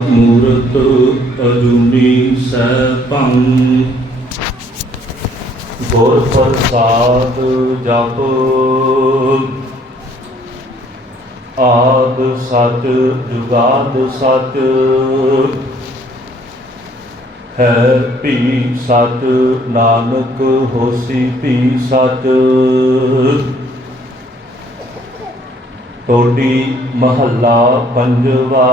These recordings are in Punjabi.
ਮੂਰਤ ਅਜੂਨੀ ਸੈਭੰ। ਗੁਰ ਪ੍ਰਸਾਦ ਜਪ। ਆਦ ਸਚ, ਜੁਗਾਦ ਸਤ ਹੈ ਭੀ ਸਚ, ਨਾਨਕ ਹੋਸੀ ਭੀ ਸਚ। ਟੋਡੀ ਮਹੱਲਾ ਪੰਜਵਾ।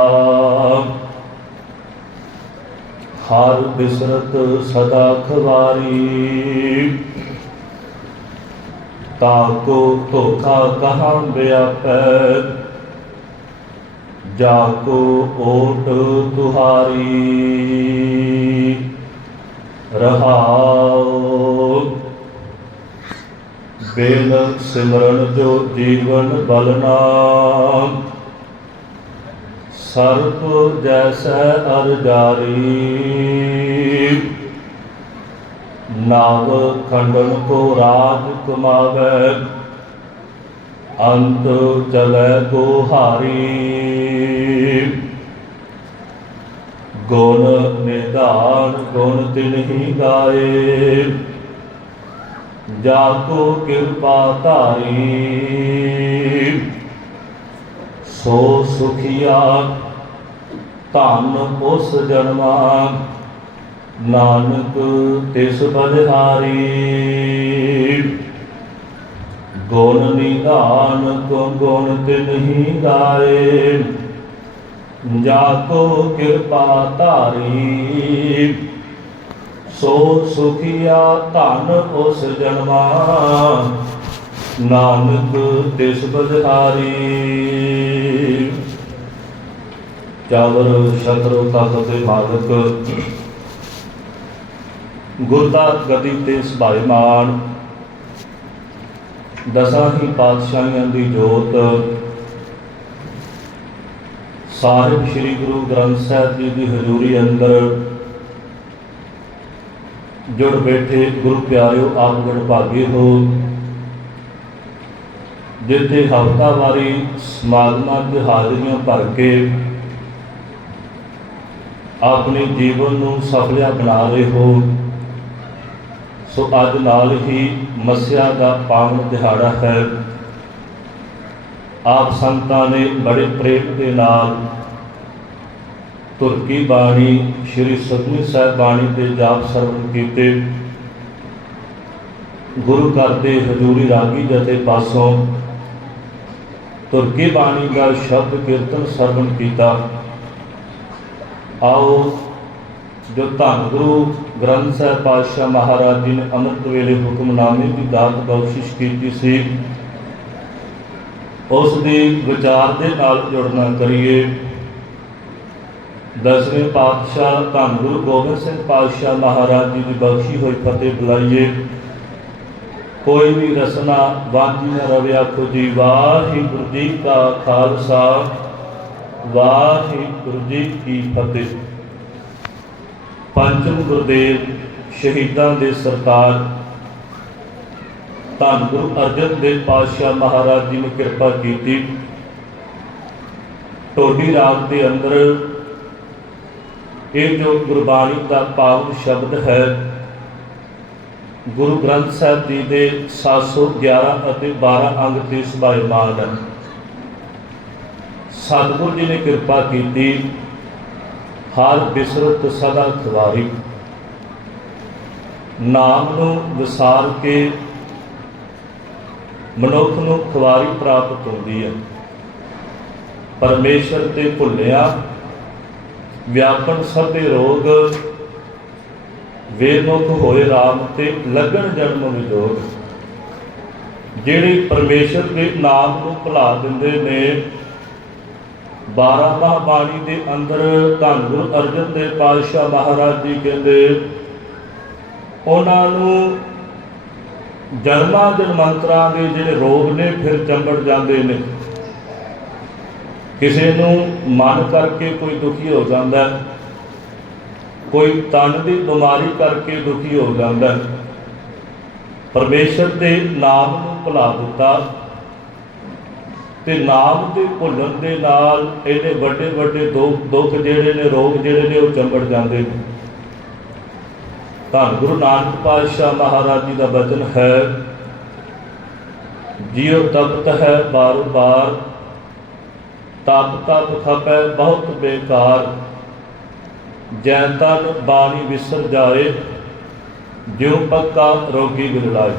ਹਰ ਬਿਸਰਤ ਸਦਾ ਖਵਾਰੀ। ਤਾਕੋ ਧੋਖਾ ਕਹਾਂ ਬਿਆਪੈ? ਜਾ ਕੋ ਓਟ ਤੁਹਾਰੀ। ਰਹਾਉ। ਬੇਨ ਸਿਮਰਨ ਜੋ ਜੀਵਨ ਬਲਨਾ। ਸਰਪ ਜੈਸੈ ਅਰ ਜਾਰੀ। ਨਾਵ ਖੰਡਨ ਕੋ ਰਾਜ ਕਮਾਵੇ, ਅੰਤ ਚਲੈ ਕੋ ਹਾਰੀ। ਗੁਣ ਨਿਧਾਨ ਗੁਣ ਤਿਨਹੀ ਗਾਏ, ਜਾ ਕੋ ਕਿਰਪਾ ਧਾਰੀ। ਸੋ ਸੁਖੀਆ ਧਨ ਉਸ ਜਨਮਾ। ਨਾਨਕ ਤਿਸ ਬਲਿਹਾਰੀ ਗੁਣ ਨਿਧਾਨ ਗੁਣ ਤੇ ਤਿਨਹੀ ਗਾਏ। ਜਾ ਕੋ ਕਿਰਪਾ ਧਾਰੀ। ਸੋ ਸੁਖੀਆ ਧਨ ਉਸ ਜਨਮਾ। ਨਾਨਕ ਤਿਸ ਬਜਹਾਰੀ ਚਾਵਰ ਸ਼ਤਰ ਤਖਤ ਦੇ ਮਾਲਕ। ਗੁਰਦਾ ਗਦੀ ਤੇ ਸੁਭਾਇਮਾਨ ਦਸਾਂ ਹੀ ਪਾਤਸ਼ਾਹੀਆਂ ਦੀ ਜੋਤ। ਸਾਹਿਬ ਸ੍ਰੀ ਗੁਰੂ ਗ੍ਰੰਥ ਸਾਹਿਬ ਜੀ ਦੀ ਹਜ਼ੂਰੀ ਅੰਦਰ ਜੁੜ ਬੈਠੇ ਗੁਰੂ ਪਿਆਰਿਓ ਆਪ ਗੜ ਭਾਗੇ ਹੋ। ਜਿੱਥੇ ਹਫ਼ਤਾਵਾਰੀ ਸਮਾਗਮਾਂ ਤੇ ਹਾਜ਼ਰੀਆਂ ਭਰ ਕੇ ਆਪਣੇ ਜੀਵਨ ਨੂੰ ਸਫਲਿਆ ਬਣਾ ਰਹੇ ਹੋ। ਸੋ ਅੱਜ ਨਾਲ ਹੀ ਮਸਿਆ ਦਾ ਪਾਵਨ ਦਿਹਾੜਾ ਹੈ। ਆਪ ਸੰਤਾਂ ਨੇ ਬੜੇ ਪ੍ਰੇਮ ਦੇ ਨਾਲ ਤੁਰਕੀ ਬਾਣੀ, ਸ਼੍ਰੀ ਸਤਿਗੁਰੂ ਸਾਹਿਬ ਬਾਣੀ ਦੇ ਜਾਪ ਸਰਵਣ ਕੀਤੇ। ਗੁਰੂ ਘਰ ਦੇ ਹਜ਼ੂਰੀ ਰਾਗੀ ਜਥੇ ਪਾਸੋਂ ਤੁਰਕੀ ਬਾਣੀ ਦਾ ਸ਼ਬਦ ਕੀਰਤਨ ਸਰਵਣ ਕੀਤਾ। ਆਓ, ਜੋ ਧੰਨ ਗੁਰੂ ਗ੍ਰੰਥ ਸਾਹਿਬ ਪਾਤਸ਼ਾਹ ਮਹਾਰਾਜ ਜੀ ਨੇ ਅੰਮ੍ਰਿਤ ਵੇਲੇ ਹੁਕਮਨਾਮੇ ਦੀ ਦਾਤ ਬਖਸ਼ਿਸ਼ ਕੀਤੀ ਸੀ, ਉਸ ਦੇ ਵਿਚਾਰ ਦੇ ਨਾਲ ਜੁੜਨਾ ਕਰੀਏ। ਦਸਵੇਂ ਪਾਤਸ਼ਾਹ ਧੰਨ ਗੁਰੂ ਗੋਬਿੰਦ ਸਿੰਘ ਪਾਤਸ਼ਾਹ ਮਹਾਰਾਜ ਜੀ ਦੀ ਬਖਸ਼ੀ ਹੋਈ ਫਤਿਹ ਬੁਲਾਈਏ। ਕੋਈ ਵੀ ਰਸਨਾ ਵਾਂਝੀ ਨਾ ਰਵੇ ਆਖੋ ਜੀ, ਵਾਹਿਗੁਰੂ ਜੀ ਕਾ ਖਾਲਸਾ। ਵਾਹਿਗੁਰੂ ਜੀ ਕੀ ਫਤਿਹ। ਪੰਚਮ ਗੁਰਦੇਵ ਸ਼ਹੀਦਾਂ ਦੇ ਸਰਕਾਰ ਧੰਨ ਗੁਰੂ ਅਰਜਨ ਦੇਵ ਪਾਤਸ਼ਾਹ ਮਹਾਰਾਜ ਜੀ ਨੇ ਕਿਰਪਾ ਕੀਤੀ। ਟੋਡੀ ਰਾਗ ਦੇ ਅੰਦਰ ਇਹ ਜੋ ਗੁਰਬਾਣੀ ਦਾ ਪਾਵਨ ਸ਼ਬਦ ਹੈ, ਗੁਰੂ ਗ੍ਰੰਥ ਸਾਹਿਬ ਜੀ ਦੇ 711 ਅਤੇ 12 ਅੰਗ ਤੇ ਸੁਭਾਇਮਾਨ ਹੈ। ਸਤਿਗੁਰੂ ਜੀ ਨੇ ਕਿਰਪਾ ਕੀਤੀ, ਹਰ ਬਿਸਰਤ ਸਦਾ ਖਵਾਰੀ। ਨਾਮ ਨੂੰ ਵਿਸਾਰ ਕੇ ਮਨੁੱਖ ਨੂੰ ਖਵਾਰੀ ਪ੍ਰਾਪਤ ਹੁੰਦੀ ਹੈ। ਪਰਮੇਸ਼ਰ ਤੇ ਭੁੱਲਿਆ, ਵਿਆਪਨ ਸਭੇ ਰੋਗ ਵੇਮੁਖ ਹੋਏ ਰਾਮ ਤੇ ਲੱਗਣ ਜਨਮ ਵਿਜੋਗ ਜਿਹੜੇ ਪਰਮੇਸ਼ਰ ਦੇ ਨਾਮ ਨੂੰ ਭੁਲਾ ਦਿੰਦੇ ਨੇ 12 ਮਾਹ ਬਾਣੀ ਦੇ ਅੰਦਰ ਧੰਨ ਗੁਰੂ ਅਰਜਨ ਦੇਵ ਪਾਤਸ਼ਾਹ ਮਹਾਰਾਜ ਜੀ ਕਹਿੰਦੇ, ਉਹਨਾਂ ਨੂੰ ਜਨਮਾਂ ਜਨਮੰਤਰਾਂ ਦੇ ਜਿਹੜੇ ਰੋਗ ਨੇ ਫਿਰ ਚੰਬੜ ਜਾਂਦੇ ਨੇ। ਕਿਸੇ ਨੂੰ ਮਨ ਕਰਕੇ ਕੋਈ ਦੁਖੀ ਹੋ ਜਾਂਦਾ ਕੋਈ ਤਨ ਦੀ ਬਿਮਾਰੀ ਕਰਕੇ ਦੁਖੀ ਹੋ ਜਾਂਦਾ ਪਰਮੇਸ਼ਰ ਦੇ ਨਾਮ ਨੂੰ ਭੁਲਾ ਦਿੱਤਾ। ਤੇ ਨਾਮ ਦੇ ਭੁੱਲਣ ਦੇ ਨਾਲ ਇਹਦੇ ਵੱਡੇ ਵੱਡੇ ਦੁੱਖ ਦੁੱਖ ਜਿਹੜੇ ਨੇ, ਰੋਗ ਜਿਹੜੇ ਨੇ, ਉਹ ਚੰਬੜ ਜਾਂਦੇ ਨੇ। ਧੰਨ ਗੁਰੂ ਨਾਨਕ ਪਾਤਸ਼ਾਹ ਮਹਾਰਾਜ ਜੀ ਦਾ ਬਚਨ ਹੈ, ਜਿਉ ਤਪਤ ਹੈ ਬਾਰ ਬਾਰ, ਤਪ ਤਪ ਖਪੈ ਬਹੁਤ ਬੇਕਾਰ, ਜੈ ਤਨ ਬਾਣੀ ਵਿਸਰ ਜਾਏ, ਜਿਉ ਪੱਕਾ ਰੋਗੀ ਵਿਰਲਾਏ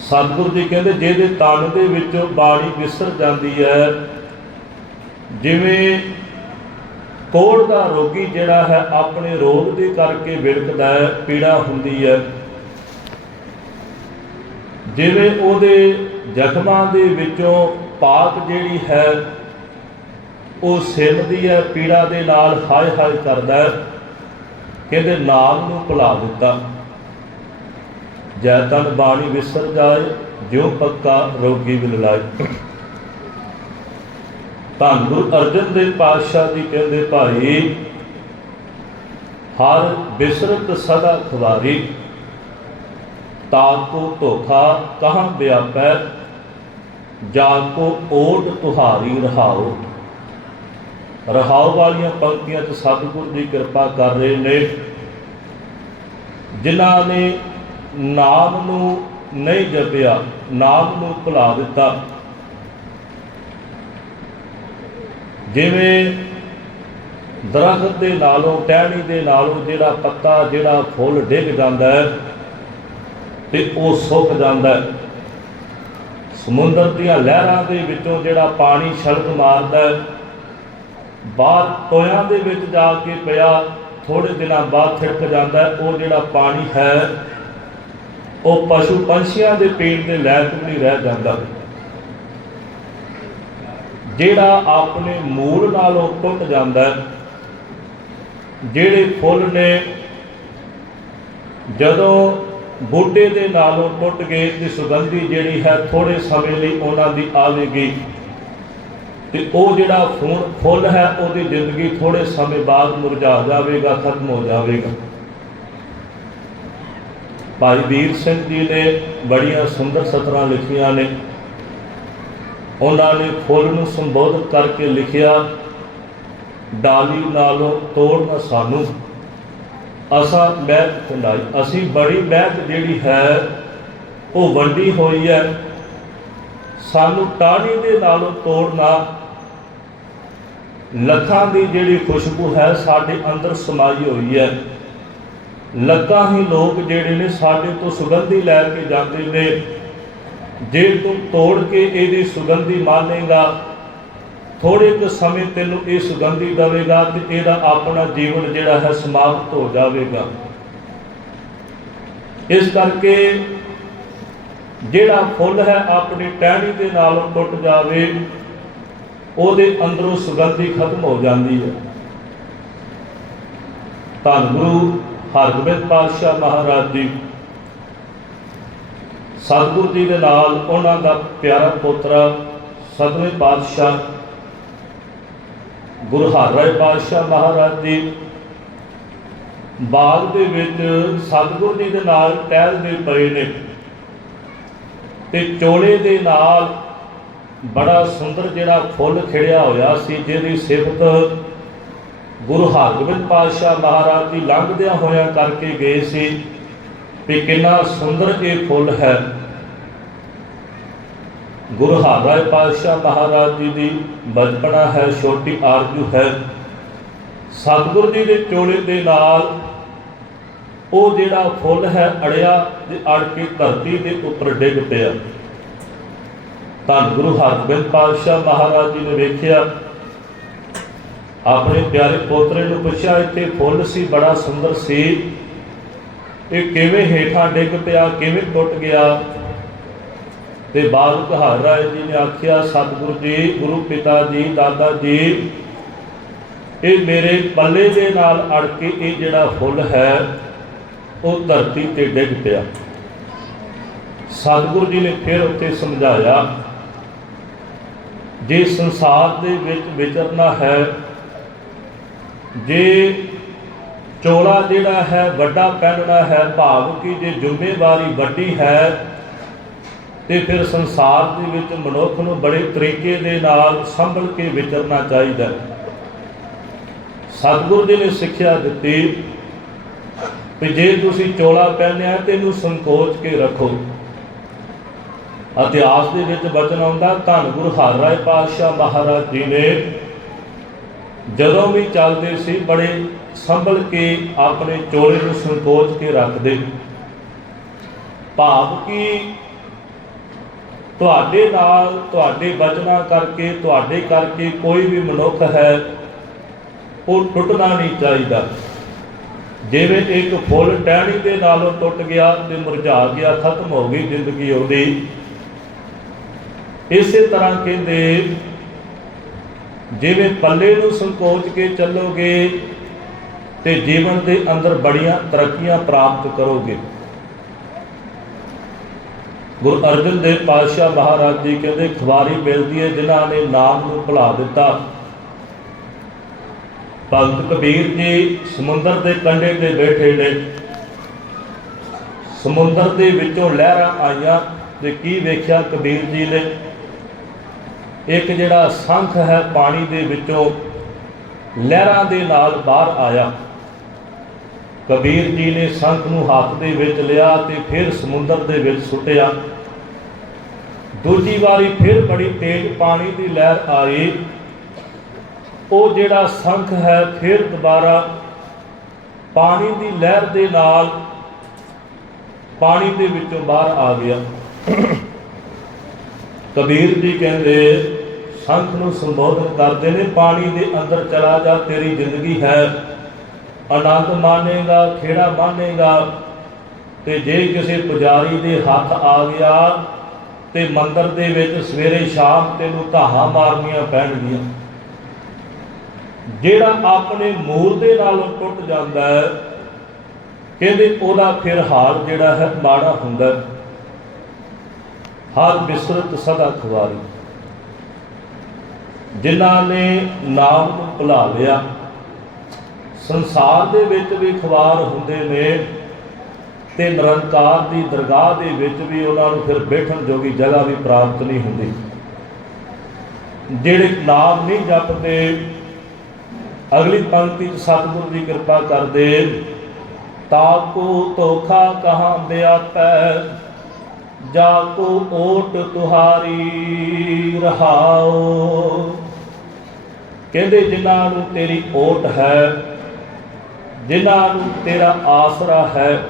ਸਤਿਗੁਰੂ ਜੀ ਕਹਿੰਦੇ, ਜਿਹਦੇ ਤਨ ਦੇ ਵਿੱਚ ਬਾਣੀ ਵਿਸਰ ਜਾਂਦੀ ਹੈ, ਜਿਵੇਂ ਕੋੜ ਦਾ ਰੋਗੀ ਜਿਹੜਾ ਹੈ, ਆਪਣੇ ਰੋਗ ਦੇ ਕਰਕੇ ਵਿੜਕਦਾ ਹੈ, ਪੀੜਾ ਹੁੰਦੀ ਹੈ। ਜਿਵੇਂ ਉਹਦੇ ਜ਼ਖਮਾਂ ਦੇ ਵਿੱਚੋਂ ਪਾਕ ਜਿਹੜੀ ਹੈ, ਉਹ ਸਿਰਦੀ ਹੈ, ਪੀੜਾ ਦੇ ਨਾਲ ਹਾਏ ਹਾਏ ਕਰਦਾ ਹੈ, ਕਹਿੰਦੇ ਨਾਮ ਨੂੰ ਭੁਲਾ ਦਿੱਤਾ। ਜੈ ਤਨ ਬਾਣੀ ਵਿਸਰ ਜਾਏ, ਜਿਉ ਪੱਕਾ ਰੋਗੀ ਵਿਲਲਾਏ ਧੰਨ ਗੁਰੂ ਅਰਜਨ ਦੇਵ ਪਾਤਸ਼ਾਹ ਜੀ ਕਹਿੰਦੇ, ਭਾਈ, ਹਰ ਬਿਸਰਤ ਸਦਾ ਖਵਾਰੀ। ਤਾਕੋ ਧੋਖਾ ਕਹਾਂ ਵਿਆਪੈ ਜਾ ਕੋ ਓਟ ਤੁਹਾਰੀ ਰਹਾਓ। ਰਹਾਓ ਵਾਲੀਆਂ ਪੰਕਤੀਆਂ 'ਚ ਸਤਿਗੁਰ ਦੀ ਕਿਰਪਾ ਕਰ ਰਹੇ ਨੇ। ਜਿਨ੍ਹਾਂ ਨੇ ਨਾਮ ਨੂੰ ਨਹੀਂ ਜਪਿਆ, ਨਾਮ ਨੂੰ ਭੁਲਾ ਦਿੱਤਾ। ਜਿਵੇਂ ਦਰਖਤ ਦੇ ਨਾਲੋਂ, ਟਹਿਣੀ ਦੇ ਨਾਲੋਂ ਜਿਹੜਾ ਪੱਤਾ, ਜਿਹੜਾ ਫੁੱਲ ਡਿੱਗ ਜਾਂਦਾ ਹੈ, ਤੇ ਉਹ ਸੁੱਕ ਜਾਂਦਾ ਹੈ। ਸਮੁੰਦਰ ਦੀਆਂ ਲਹਿਰਾਂ ਦੇ ਵਿੱਚੋਂ ਜਿਹੜਾ ਪਾਣੀ ਛਲਕ ਮਾਰਦਾ ਹੈ, ਬਾਹਰ ਟੋਇਆਂ ਦੇ ਵਿੱਚ ਜਾ ਕੇ ਪਿਆ ਥੋੜੇ ਦਿਨਾਂ ਬਾਅਦ ਥਿਰਕ ਜਾਂਦਾ ਉਹ ਜਿਹੜਾ ਪਾਣੀ ਹੈ ਉਹ ਪਸ਼ੂ ਪੰਛੀਆਂ ਦੇ ਪੀਣ ਦੇ ਲਾਇਕ ਨਹੀਂ ਰਹਿ ਜਾਂਦਾ। ਜਿਹੜਾ ਆਪਣੇ ਮੂਲ ਨਾਲੋਂ ਟੁੱਟ ਜਾਂਦਾ ਜਿਹੜੇ ਫੁੱਲ ਨੇ ਜਦੋਂ ਬੂਟੇ ਦੇ ਨਾਲੋਂ ਟੁੱਟ ਗਏ ਤੇ ਸੁਗੰਧੀ ਜਿਹੜੀ ਹੈ ਥੋੜੇ ਸਮੇਂ ਲਈ ਉਹਨਾਂ ਦੀ ਆਵੇਗੀ ਤੇ ਉਹ ਜਿਹੜਾ ਫੁੱਲ ਹੈ, ਉਹਦੀ ਜ਼ਿੰਦਗੀ ਥੋੜੇ ਸਮੇਂ ਬਾਅਦ ਮੁਰਝਾ ਜਾਵੇਗਾ, ਖਤਮ ਹੋ ਜਾਵੇਗਾ। ਭਾਈ ਵੀਰ ਸਿੰਘ ਜੀ ਨੇ ਬੜੀਆਂ ਸੁੰਦਰ ਸਤਰਾਂ ਲਿਖੀਆਂ ਨੇ। ਉਹਨਾਂ ਨੇ ਫੁੱਲ ਨੂੰ ਸੰਬੋਧਿਤ ਕਰਕੇ ਲਿਖਿਆ, ਡਾਲੀ ਨਾਲੋਂ ਤੋੜਨਾ ਸਾਨੂੰ। ਅਸਾਂ ਮਹਿਕ ਖੰਡਾਈ। ਅਸੀਂ ਬੜੀ ਮਹਿਕ ਜਿਹੜੀ ਹੈ, ਉਹ ਵੰਡੀ ਹੋਈ ਹੈ। ਸਾਨੂੰ ਟਾਹਣੀ ਦੇ ਨਾਲੋਂ ਤੋੜਨਾ ਲੱਖਾਂ ਦੀ ਜਿਹੜੀ ਖੁਸ਼ਬੂ ਹੈ, ਸਾਡੇ ਅੰਦਰ ਸਮਾਈ ਹੋਈ ਹੈ। ਲੱਖਾਂ ਹੀ ਲੋਕ ਜਿਹੜੇ ਨੇ ਸਾਡੇ ਤੋਂ ਸੁਗੰਧੀ ਲੈ ਕੇ ਜਾਂਦੇ ਨੇ। ਜੇ ਤੂੰ ਤੋੜ ਕੇ ਇਹਦੀ ਸੁਗੰਧੀ ਮਾਨੇਗਾ ਥੋੜੇ ਕੁ ਸਮੇਂ ਤੈਨੂੰ ਇਹ ਸੁਗੰਧੀ ਦੇਵੇਗਾ ਤੇ ਇਹਦਾ ਆਪਣਾ ਜੀਵਨ ਜਿਹੜਾ ਹੈ ਸਮਾਪਤ ਹੋ ਜਾਵੇਗਾ। ਇਸ ਕਰਕੇ ਜਿਹੜਾ ਫੁੱਲ ਹੈ ਆਪਣੀ ਟਹਿਣੀ ਦੇ ਨਾਲ ਟੁੱਟ ਜਾਵੇ, ਉਹਦੇ ਅੰਦਰੋਂ ਸੁਗੰਧੀ ਖਤਮ ਹੋ ਜਾਂਦੀ ਹੈ। ਧੰਨ ਗੁਰੂ ਹਰਗੋਬਿੰਦ ਪਾਤਸ਼ਾਹ ਮਹਾਰਾਜ ਜੀ ਸਤਿਗੁਰੂ ਜੀ ਦੇ ਨਾਲ ਉਹਨਾਂ ਦਾ ਪਿਆਰਾ ਪੋਤਰਾ ਸਤਵੇਂ ਪਾਤਸ਼ਾਹ, ਗੁਰੂ ਹਰਰਾਏ ਪਾਤਸ਼ਾਹ ਮਹਾਰਾਜ ਜੀ ਬਾਗ ਦੇ ਵਿੱਚ ਸਤਿਗੁਰੂ ਜੀ ਦੇ ਨਾਲ ਟਹਿਲਦੇ ਪਏ ਨੇ ਤੇ ਚੋਲੇ ਦੇ ਨਾਲ ਬੜਾ ਸੁੰਦਰ ਜਿਹੜਾ ਫੁੱਲ ਖਿੜਿਆ ਹੋਇਆ ਸੀ, ਜਿਹਦੀ ਸਿਫਤ ਗੁਰੂ ਹਰਗੋਬਿੰਦ ਪਾਤਸ਼ਾਹ ਮਹਾਰਾਜ ਜੀ ਲੰਘਦਿਆਂ ਹੋਇਆਂ ਕਰਕੇ ਗਏ ਸੀ ਵੀ ਕਿੰਨਾ ਸੁੰਦਰ ਇਹ ਫੁੱਲ ਹੈ। ਗੁਰੂ ਹਰਰਾਏ ਪਾਤਸ਼ਾਹ ਮਹਾਰਾਜ ਜੀ ਦੀ ਬਚਪਨਾ ਹੈ, ਛੋਟੀ ਆਰਜੂ ਹੈ। ਸਤਿਗੁਰੂ ਜੀ ਦੇ ਚੋਲੇ ਦੇ ਨਾਲ ਉਹ ਜਿਹੜਾ ਫੁੱਲ ਹੈ ਅੜਿਆ ਤੇ ਅੜ ਕੇ ਧਰਤੀ ਦੇ ਉੱਪਰ ਡਿੱਗ ਪਿਆ। ਤਾਂ ਗੁਰੂ ਹਰਗੋਬਿੰਦ ਪਾਤਸ਼ਾਹ ਮਹਾਰਾਜ ਜੀ ਨੇ ਵੇਖਿਆ ਆਪਣੇ ਪਿਆਰੇ ਪੋਤਰੇ ਨੂੰ ਪੁੱਛਿਆ, ਇੱਥੇ ਫੁੱਲ ਸੀ, ਬੜਾ ਸੁੰਦਰ ਸੀ। ਇਹ ਕਿਵੇਂ ਹੇਠਾਂ ਡਿੱਗ ਪਿਆ, ਕਿਵੇਂ ਟੁੱਟ ਗਿਆ? ਤੇ ਬਾਲਕ ਹਰਰਾਏ ਜੀ ਨੇ ਆਖਿਆ, ਸਤਿਗੁਰੂ ਜੀ, ਗੁਰੂ ਪਿਤਾ ਜੀ, ਦਾਦਾ ਜੀ, ਇਹ ਮੇਰੇ ਪੱਲੇ ਦੇ ਨਾਲ ਅੜ ਕੇ ਇਹ ਜਿਹੜਾ ਫੁੱਲ ਹੈ, ਉਹ ਧਰਤੀ ਤੇ ਡਿੱਗ ਪਿਆ। ਸਤਿਗੁਰੂ ਜੀ ਨੇ ਫਿਰ ਉੱਥੇ ਸਮਝਾਇਆ, ਜੇ ਸੰਸਾਰ ਦੇ ਵਿੱਚ ਵਿਚਰਨਾ ਹੈ ਜੇ ਚੋਲਾ ਜਿਹੜਾ ਹੈ, ਵੱਡਾ ਪਹਿਨਣਾ ਹੈ, ਭਾਵ ਕਿ ਜੇ ਜ਼ਿੰਮੇਵਾਰੀ ਵੱਡੀ ਹੈ, ਤੇ ਫਿਰ ਸੰਸਾਰ ਦੇ ਵਿੱਚ ਮਨੁੱਖ ਨੂੰ ਬੜੇ ਤਰੀਕੇ ਦੇ ਨਾਲ ਸੰਭਲ ਕੇ ਵਿਚਰਨਾ ਚਾਹੀਦਾ ਹੈ। ਸਤਿਗੁਰੂ ਜੀ ਨੇ ਸਿੱਖਿਆ ਦਿੱਤੀ ਕਿ ਜੇ ਤੁਸੀਂ ਚੋਲਾ ਪਹਿਨਿਆ ਤੇ ਇਹਨੂੰ ਸੰਕੋਚ ਕੇ ਰੱਖੋ। ਇਤਿਹਾਸ ਦੇ ਵਿੱਚ ਬਚਨ ਆਉਂਦਾ, ਧੰਨ ਗੁਰੂ ਹਰਿਰਾਏ ਪਾਤਸ਼ਾਹ ਮਹਾਰਾਜ ਜੀ ਨੇ ਜਦੋਂ ਵੀ ਚੱਲਦੇ ਸੀ, ਬੜੇ ਸੰਭਲ ਕੇ ਆਪਣੇ ਚੋਲੇ ਨੂੰ ਸੰਕੋਚ ਕੇ ਰੱਖਦੇ। ਭਾਵ ਕਿ ਤੁਹਾਡੇ ਨਾਲ, ਤੁਹਾਡੇ ਬਚਨਾਂ ਕਰਕੇ, ਤੁਹਾਡੇ ਕਰਕੇ ਕੋਈ ਵੀ ਮਨੁੱਖ ਹੈ, ਉਹ ਟੁੱਟਣਾ ਨਹੀਂ ਚਾਹੀਦਾ। ਜਿਵੇਂ ਇੱਕ ਫੁੱਲ ਟਹਿਣੀ ਦੇ ਨਾਲੋਂ ਟੁੱਟ ਗਿਆ ਤੇ ਮੁਰਝਾ ਗਿਆ, ਖਤਮ ਹੋ ਗਈ ਜ਼ਿੰਦਗੀ ਉਹਦੀ। ਇਸੇ ਤਰ੍ਹਾਂ ਕਹਿੰਦੇ ਜਿਵੇਂ ਪੱਲੇ ਨੂੰ ਸੰਕੋਚ ਕੇ ਚੱਲੋਗੇ ਤੇ ਜੀਵਨ ਦੇ ਅੰਦਰ ਬੜੀਆਂ ਤਰੱਕੀਆਂ ਪ੍ਰਾਪਤ ਕਰੋਗੇ। ਗੁਰੂ ਅਰਜਨ ਦੇਵ ਪਾਤਸ਼ਾਹ ਮਹਾਰਾਜ ਜੀ ਕਹਿੰਦੇ, ਖਵਾਰੀ ਮਿਲਦੀ ਹੈ ਜਿਨ੍ਹਾਂ ਨੇ ਨਾਮ ਨੂੰ ਭੁਲਾ ਦਿੱਤਾ। ਭਗਤ ਕਬੀਰ ਜੀ ਸਮੁੰਦਰ ਦੇ ਕੰਢੇ ਤੇ ਬੈਠੇ ਨੇ। ਸਮੁੰਦਰ ਦੇ ਵਿੱਚੋਂ ਲਹਿਰਾਂ ਆਈਆਂ ਤੇ ਕੀ ਵੇਖਿਆ ਕਬੀਰ ਜੀ ਨੇ? ਇੱਕ ਜਿਹੜਾ ਸੰਖ ਹੈ ਪਾਣੀ ਦੇ ਵਿੱਚੋਂ ਲਹਿਰਾਂ ਦੇ ਨਾਲ ਬਾਹਰ ਆਇਆ। ਕਬੀਰ ਜੀ ਨੇ ਸੰਖ ਨੂੰ ਹੱਥ ਦੇ ਵਿੱਚ ਲਿਆ ਤੇ ਫਿਰ ਸਮੁੰਦਰ ਦੇ ਵਿੱਚ ਸੁੱਟਿਆ। ਦੂਜੀ ਵਾਰੀ ਫਿਰ ਬੜੀ ਤੇਜ਼ ਪਾਣੀ ਦੀ ਲਹਿਰ ਆਈ। ਉਹ ਜਿਹੜਾ ਸੰਖ ਹੈ ਫਿਰ ਦੁਬਾਰਾ ਪਾਣੀ ਦੀ ਲਹਿਰ ਦੇ ਨਾਲ ਪਾਣੀ ਦੇ ਵਿੱਚੋਂ ਬਾਹਰ ਆ ਗਿਆ। ਕਬੀਰ ਜੀ ਕਹਿੰਦੇ, ਸੰਤ ਨੂੰ ਸੰਬੋਧਨ ਕਰਦੇ ਨੇ, ਪਾਣੀ ਦੇ ਅੰਦਰ ਚਲਾ ਜਾ, ਤੇਰੀ ਜ਼ਿੰਦਗੀ ਹੈ। ਆਨੰਦ ਮਾਣੇਗਾ ਖੇੜਾ ਮਾਣੇਗਾ ਤੇ ਜੇ ਕਿਸੇ ਪੁਜਾਰੀ ਦੇ ਹੱਥ ਆ ਗਿਆ ਤੇ ਮੰਦਰ ਦੇ ਵਿੱਚ ਸਵੇਰੇ ਸ਼ਾਮ ਤੈਨੂੰ ਧਾਹਾਂ ਮਾਰਨੀਆਂ ਪੈਣਗੀਆਂ। ਜਿਹੜਾ ਆਪਣੇ ਮੂਲ ਦੇ ਨਾਲੋਂ ਟੁੱਟ ਜਾਂਦਾ ਹੈ, ਕਹਿੰਦੇ ਉਹਦਾ ਫਿਰ ਹਾਲ ਜਿਹੜਾ ਹੈ ਮਾੜਾ ਹੁੰਦਾ ਹੈ। ਹਰ ਬਿਸਰਤ ਸਦਾ ਖਵਾਰੀ। ਜਿਨ੍ਹਾਂ ਨੇ ਨਾਮ ਨੂੰ ਭੁਲਾ ਲਿਆ, ਸੰਸਾਰ ਦੇ ਵਿੱਚ ਵੀ ਖਵਾਰ ਹੁੰਦੇ ਨੇ ਤੇ ਨਿਰੰਕਾਰ ਦੀ ਦਰਗਾਹ ਦੇ ਵਿੱਚ ਵੀ ਉਹਨਾਂ ਨੂੰ ਫਿਰ ਬੈਠਣ ਜੋਗੀ ਜਗ੍ਹਾ ਵੀ ਪ੍ਰਾਪਤ ਨਹੀਂ ਹੁੰਦੀ। ਜਿਹੜੇ ਨਾਮ ਨਹੀਂ ਜਪਦੇ, ਅਗਲੀ ਪੰਕਤੀ ਚ ਸਤਿਗੁਰੂ ਦੀ ਕਿਰਪਾ ਕਰਦੇ ਤਾਕੂ ਧੋਖਾ ਕਹਾਂ ਬਿਆਪੈ ਜਾ ਕੋ ਓਟ ਤੁਹਾਰੀ ਰਹਾਓ। ਕਹਿੰਦੇ, ਜਿਨ੍ਹਾਂ ਨੂੰ ਤੇਰੀ ਓਟ ਹੈ, ਜਿਨ੍ਹਾਂ ਨੂੰ ਤੇਰਾ ਆਸਰਾ ਹੈ,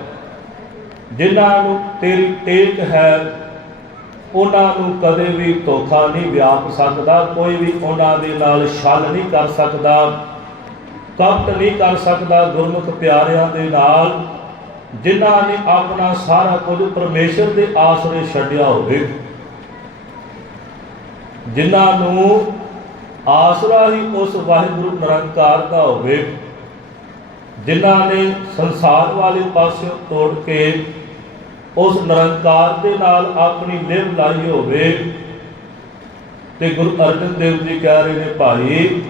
ਜਿਨ੍ਹਾਂ ਨੂੰ ਤੇਰੀ ਟੇਕ ਹੈ, ਉਹਨਾਂ ਨੂੰ ਕਦੇ ਵੀ ਧੋਖਾ ਨਹੀਂ ਵਿਆਪ ਸਕਦਾ, ਕੋਈ ਵੀ ਉਹਨਾਂ ਦੇ ਨਾਲ ਛਲ ਨਹੀਂ ਕਰ ਸਕਦਾ ਕਪਟ ਨਹੀਂ ਕਰ ਸਕਦਾ ਗੁਰਮੁਖ ਪਿਆਰਿਆਂ ਦੇ ਨਾਲ। ਜਿਨ੍ਹਾਂ ਨੇ ਆਪਣਾ ਸਾਰਾ ਕੁਝ ਪਰਮੇਸ਼ਰ ਦੇ ਆਸਰੇ ਛੱਡਿਆ ਹੋਵੇ। ਜਿਨ੍ਹਾਂ ਨੂੰ ਆਸਰਾ ਹੀ ਉਸ ਵਾਹਿਗੁਰੂ ਨਿਰੰਕਾਰ ਦਾ ਹੋਵੇ। ਜਿਨ੍ਹਾਂ ਨੇ ਸੰਸਾਰ ਵਾਲੇ ਪਾਸਿਓਂ ਤੋੜ ਕੇ ਉਸ ਨਿਰੰਕਾਰ ਦੇ ਨਾਲ ਆਪਣੀ ਲਿਵ ਲਾਈ ਹੋਵੇ। ਤੇ ਗੁਰੂ ਅਰਜਨ ਦੇਵ ਜੀ ਕਹਿ ਰਹੇ ਨੇ, ਭਾਈ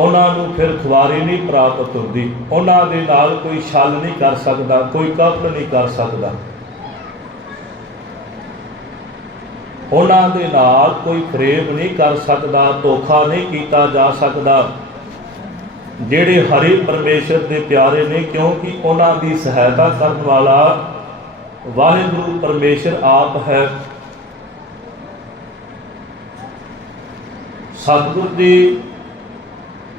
ਉਹਨਾਂ ਨੂੰ ਫਿਰ ਖੁਆਰੀ ਨਹੀਂ ਪ੍ਰਾਪਤ ਹੁੰਦੀ। ਉਹਨਾਂ ਦੇ ਨਾਲ ਕੋਈ ਛਲ ਨਹੀਂ ਕਰ ਸਕਦਾ, ਕੋਈ ਕਪਟ ਨਹੀਂ ਕਰ ਸਕਦਾ। ਉਹਨਾਂ ਦੇ ਨਾਲ ਕੋਈ ਫਰੇਬ ਨਹੀਂ ਕਰ ਸਕਦਾ, ਧੋਖਾ ਨਹੀਂ ਕੀਤਾ ਜਾ ਸਕਦਾ। ਜਿਹੜੇ ਹਰੀ ਪਰਮੇਸ਼ਰ ਦੇ ਪਿਆਰੇ ਨੇ, ਕਿਉਂਕਿ ਉਹਨਾਂ ਦੀ ਸਹਾਇਤਾ ਕਰਨ ਵਾਲਾ ਵਾਹਿਗੁਰੂ ਪਰਮੇਸ਼ਰ ਆਪ ਹੈ। ਸਤਿਗੁਰ ਦੀ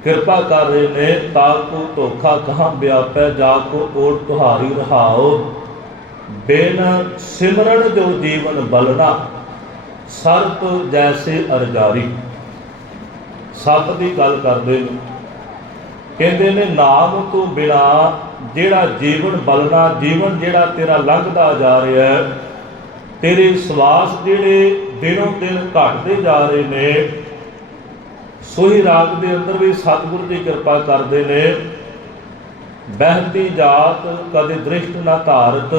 ਕਿਰਪਾ ਕਰ ਰਹੇ ਨੇ, ਤਾਂ ਕੋ ਧੋਖਾ ਕਹਾਂ ਵਿਆਪੈ, ਜਾ ਕੋ ਓਟ ਤੁਹਾਰੀ ਰਹਾਓ। ਬਿਨ ਸਿਮਰਨ ਜੋ ਜੀਵਨ ਬਲਣਾ ਸਰਪ ਜੈਸੇ ਅਰਜਾਰੀ। ਸੱਪ ਦੀ ਗੱਲ ਕਰਦੇ ਨੇ। ਕਹਿੰਦੇ ਨੇ, ਨਾਮ ਤੋਂ ਬਿਨਾ ਜਿਹੜਾ ਜੀਵਨ ਬਲਣਾ, ਜੀਵਨ ਜਿਹੜਾ ਤੇਰਾ ਲੰਘਦਾ ਜਾ ਰਿਹਾ ਹੈ, ਤੇਰੇ ਸਵਾਸ ਜਿਹੜੇ ਦਿਨੋਂ ਦਿਨ ਘਟਦੇ ਜਾ ਰਹੇ ਨੇ ਸੋਹੀ ਰਾਗ ਦੇ ਅੰਦਰ ਵੀ ਸਤਿਗੁਰੂ ਦੀ ਕਿਰਪਾ ਕਰਦੇ ਨੇ। ਬਹਿਤੀ ਜਾਤ ਕਦੇ ਦ੍ਰਿਸ਼ਟ ਨਾ ਧਾਰਤ,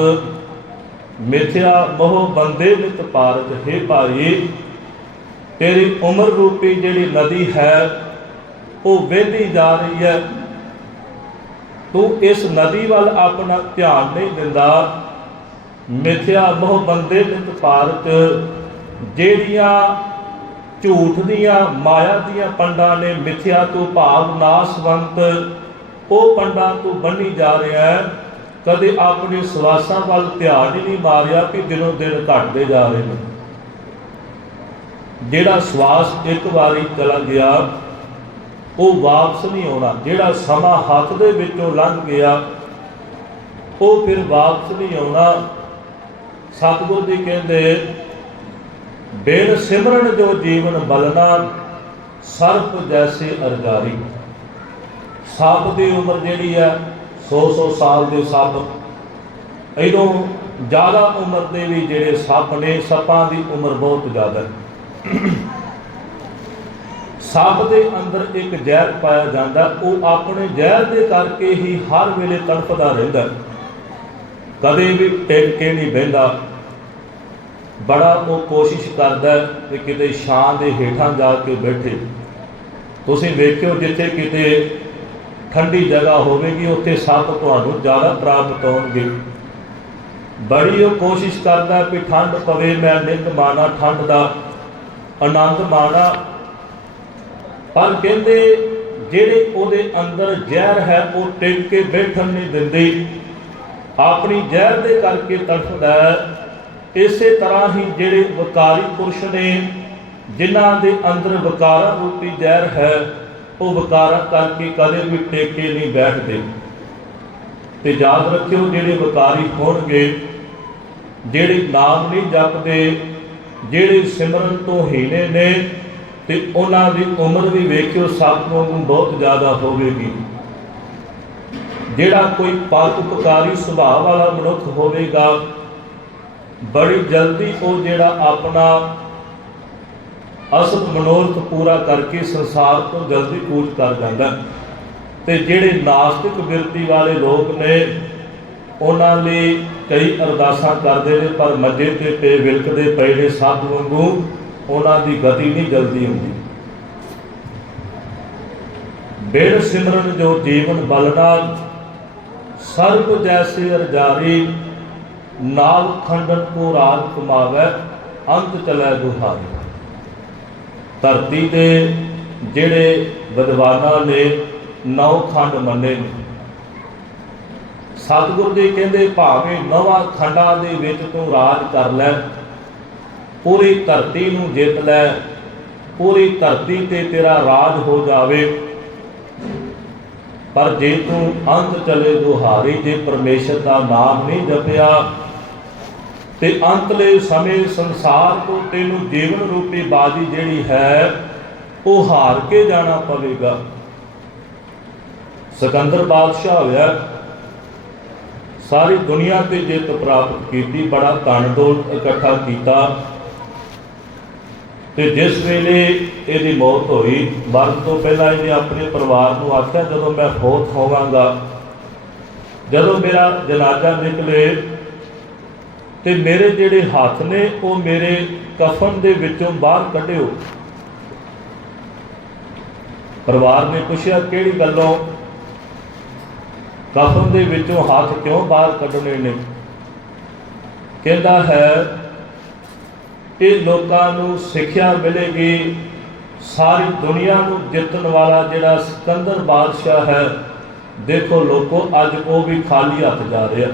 ਮਿਥਿਆ ਮੋਹ ਬੰਦੇ ਨਿਤ ਪਾਰਤ, ਹੈ ਭਾਈ, ਤੇਰੀ ਉਮਰ ਰੂਪੀ ਜਿਹੜੀ ਨਦੀ ਹੈ, ਉਹ ਵਹਿੰਦੀ ਜਾ ਰਹੀ ਹੈ। ਤੂੰ ਇਸ ਨਦੀ ਵੱਲ ਆਪਣਾ ਧਿਆਨ ਨਹੀਂ ਦਿੰਦਾ। ਮਿਥਿਆ ਬਹੁ ਬੰਦੇ ਨਿਤ ਭਾਰਤ ਜਿਹੜੀਆਂ ਝੂਠ ਦੀਆਂ ਮਾਇਆ ਦੀਆਂ ਪੰਡਾਂ ਨੇ ਮਿਥਿਆ ਤੋਂ ਭਾਵ ਨਾਸਵੰਤ। ਉਹ ਪੰਡਾਂ ਤੋਂ ਬੰਨੀ ਜਾ ਰਿਹਾ ਹੈ। ਕਦੇ ਆਪਣੇ ਸਵਾਸਾਂ ਵੱਲ ਧਿਆਨ ਹੀ ਨਹੀਂ ਮਾਰਿਆ ਕਿ ਦਿਨੋਂ ਦਿਨ ਘਟਦੇ ਜਾ ਰਹੇ ਨੇ। ਜਿਹੜਾ ਸਵਾਸ ਇੱਕ ਵਾਰੀ ਚਲਾ ਗਿਆ, ਉਹ ਵਾਪਸ ਨਹੀਂ ਆਉਣਾ। ਜਿਹੜਾ ਸਮਾਂ ਹੱਥ ਦੇ ਵਿੱਚੋਂ ਲੰਘ ਗਿਆ, ਉਹ ਫਿਰ ਵਾਪਸ ਨਹੀਂ ਆਉਣਾ। ਸਤਿਗੁਰੂ ਜੀ ਕਹਿੰਦੇ ਬੇਨ ਸਿਮਰਨ ਜੋ ਜੀਵਨ ਬਲਨਾ ਸਰਪ ਜੈਸੇ ਅਰਗਾਰੀ। ਸੱਪ ਦੀ ਉਮਰ ਜਿਹੜੀ ਹੈ 100-100 ਸਾਲ ਦੇ ਸੱਪ। ਇਦੋਂ ਜ਼ਿਆਦਾ ਉਮਰ ਦੇ ਵੀ ਜਿਹੜੇ ਸੱਪ ਨੇ, ਸੱਪਾਂ ਦੀ ਉਮਰ ਬਹੁਤ ਜ਼ਿਆਦਾ ਹੈ। ਸੱਪ ਦੇ ਅੰਦਰ ਇੱਕ ਜ਼ਹਿਰ ਪਾਇਆ ਜਾਂਦਾ ਉਹ ਆਪਣੇ ਜ਼ਹਿਰ ਦੇ ਕਰਕੇ ਹੀ ਹਰ ਵੇਲੇ ਤੜਫਦਾ ਰਹਿੰਦਾ ਕਦੇ ਵੀ ਟਿਕ ਕੇ ਨਹੀਂ ਬਹਿੰਦਾ। ਬੜਾ ਉਹ ਕੋਸ਼ਿਸ਼ ਕਰਦਾ ਹੈ ਕਿ ਕਿਤੇ ਛਾਂ ਦੇ ਹੇਠਾਂ ਜਾ ਕੇ ਬੈਠੇ। ਤੁਸੀਂ ਵੇਖਿਓ ਜਿੱਥੇ ਕਿਤੇ ਠੰਡੀ ਜਗ੍ਹਾ ਹੋਵੇਗੀ, ਉੱਥੇ ਸੱਪ ਤੁਹਾਨੂੰ ਜ਼ਿਆਦਾ ਪ੍ਰਾਪਤ ਹੋਣਗੇ ਬੜੀ ਉਹ ਕੋਸ਼ਿਸ਼ ਕਰਦਾ ਕਿ ਠੰਡ ਪਵੇ, ਮੈਂ ਨਿਤ ਮਾਣਾ, ਠੰਡ ਦਾ ਆਨੰਦ ਮਾਣਾ। ਪਰ ਕਹਿੰਦੇ ਜਿਹੜੇ ਉਹਦੇ ਅੰਦਰ ਜ਼ਹਿਰ ਹੈ, ਉਹ ਟਿਕ ਕੇ ਬੈਠਣ ਨਹੀਂ ਦਿੰਦੇ। ਆਪਣੀ ਜ਼ਹਿਰ ਦੇ ਕਰਕੇ ਤੜਫਦਾ ਇਸੇ ਤਰ੍ਹਾਂ ਹੀ ਜਿਹੜੇ ਵਕਾਰੀ ਪੁਰਸ਼ ਨੇ, ਜਿਨ੍ਹਾਂ ਦੇ ਅੰਦਰ ਵਕਾਰਾ ਰੂਪੀ ਜ਼ਹਿਰ ਹੈ, ਉਹ ਵਕਾਰਾ ਕਰਕੇ ਕਦੇ ਵੀ ਟੇਕੇ ਨਹੀਂ ਬੈਠਦੇ। ਤੇ ਯਾਦ ਰੱਖਿਓ, ਜਿਹੜੇ ਵਕਾਰੀ ਹੋਣਗੇ, ਜਿਹੜੇ ਨਾਮ ਨਹੀਂ ਜਪਦੇ, ਜਿਹੜੇ ਸਿਮਰਨ ਤੋਂ ਹੀਣੇ ਨੇ, ਤੇ ਉਹਨਾਂ ਦੀ ਉਮਰ ਵੀ ਵੇਖਿਓ, ਸਭ ਵਾਂਗੂ ਬਹੁਤ ਜ਼ਿਆਦਾ ਹੋਵੇਗੀ। ਜਿਹੜਾ ਕੋਈ ਪਰਉਪਕਾਰੀ ਸੁਭਾਅ ਵਾਲਾ ਮਨੁੱਖ ਹੋਵੇਗਾ ਬੜੀ ਜਲਦੀ ਉਹ ਜਿਹੜਾ ਆਪਣਾ ਅਸਲ ਮਨੋਰਥ ਪੂਰਾ ਕਰਕੇ ਸੰਸਾਰ ਤੋਂ ਜਲਦੀ ਕੂਚ ਕਰ ਜਾਂਦਾ। ਤੇ ਜਿਹੜੇ ਨਾਸਤਿਕ ਬਿਰਤੀ ਵਾਲੇ ਲੋਕ ਨੇ, ਉਹਨਾਂ ਲਈ ਕਈ ਅਰਦਾਸਾਂ ਕਰਦੇ ਨੇ, ਪਰ ਮੰਜੇ ਤੇ ਪੇ ਵਿਲਕਦੇ ਪਏ ਨੇ ਸੱਪ ਵਾਂਗੂ, ਉਹਨਾਂ ਦੀ ਗਤੀ ਨਹੀਂ ਜਲਦੀ ਹੁੰਦੀ। ਬੇੜ ਸਿਮਰਨ ਜੋ ਜੀਵਨ ਬਲਨਾ ਸਰਬ ਜੈਸੇ ਅਰਜਾਰੀ ਨਾਗ ਖੰਡਨ ਕੋ ਰਾਜ ਕਮਾਵੇ, ਅੰਤ ਚਲੇ ਦੁਹਾਰੀ। ਧਰਤੀ ਤੇ ਜਿਹੜੇ ਵਿਦਵਾਨਾਂ ਨੇ ਨੌ ਖੰਡ ਮੰਨੇ ਨੇ। ਸਤਿਗੁਰ ਜੀ ਕਹਿੰਦੇ ਭਾਵੇਂ ਨਵਾਂ ਖੰਡਾਂ ਦੇ ਵਿੱਚ ਤੂੰ ਰਾਜ ਕਰ ਲੈ, ਪੂਰੀ ਧਰਤੀ ਨੂੰ ਜਿੱਤ ਲੈ, ਪੂਰੀ ਧਰਤੀ ਤੇ ਤੇਰਾ ਰਾਜ ਹੋ ਜਾਵੇ। ਪਰ ਜੇ ਤੂੰ ਅੰਤ ਚਲੇ ਦੁਹਾਰੀ, ਜੇ ਪਰਮੇਸ਼ਰ ਦਾ ਨਾਮ ਨਹੀਂ ਜਪਿਆ ਤੇ ਅੰਤਲੇ ਸਮੇਂ ਸੰਸਾਰ ਤੋਂ ਤੈਨੂੰ ਜੀਵਨ ਰੂਪੀ ਬਾਜੀ ਜਿਹੜੀ ਹੈ, ਉਹ ਹਾਰ ਕੇ ਜਾਣਾ ਪਵੇਗਾ। ਸਿਕੰਦਰ ਬਾਦਸ਼ਾਹ ਹੋਇਆ, ਸਾਰੀ ਦੁਨੀਆ ਤੇ ਜਿੱਤ ਪ੍ਰਾਪਤ ਕੀਤੀ, ਬੜਾ ਧਨ ਦੌਲਤ ਇਕੱਠਾ ਕੀਤਾ। ਤੇ ਜਿਸ ਵੇਲੇ ਇਹਦੀ ਮੌਤ ਹੋਈ, ਮਰਨ ਤੋਂ ਪਹਿਲਾਂ ਇਹਨੇ ਆਪਣੇ ਪਰਿਵਾਰ ਨੂੰ ਆਖਿਆ, ਜਦੋਂ ਮੈਂ ਫੌਤ ਹੋਵਾਂਗਾ, ਜਦੋਂ ਮੇਰਾ ਜਨਾਜ਼ਾ ਨਿਕਲੇ ਤੇ ਮੇਰੇ ਜਿਹੜੇ ਹੱਥ ਨੇ, ਉਹ ਮੇਰੇ ਕਫਨ ਦੇ ਵਿੱਚੋਂ ਬਾਹਰ ਕੱਢਿਓ। ਪਰਿਵਾਰ ਨੇ ਪੁੱਛਿਆ, ਕਿਹੜੀ ਗੱਲੋਂ ਕਫਨ ਦੇ ਵਿੱਚੋਂ ਹੱਥ ਕਿਉਂ ਬਾਹਰ ਕੱਢਣੇ ਨੇ? ਕਹਿੰਦਾ ਹੈ, ਇਹ ਲੋਕਾਂ ਨੂੰ ਸਿੱਖਿਆ ਮਿਲੇਗੀ, ਸਾਰੀ ਦੁਨੀਆ ਨੂੰ ਜਿੱਤਣ ਵਾਲਾ ਜਿਹੜਾ ਸਿਕੰਦਰ ਬਾਦਸ਼ਾਹ ਹੈ, ਦੇਖੋ ਲੋਕੋ, ਅੱਜ ਉਹ ਵੀ ਖਾਲੀ ਹੱਥ ਜਾ ਰਿਹਾ।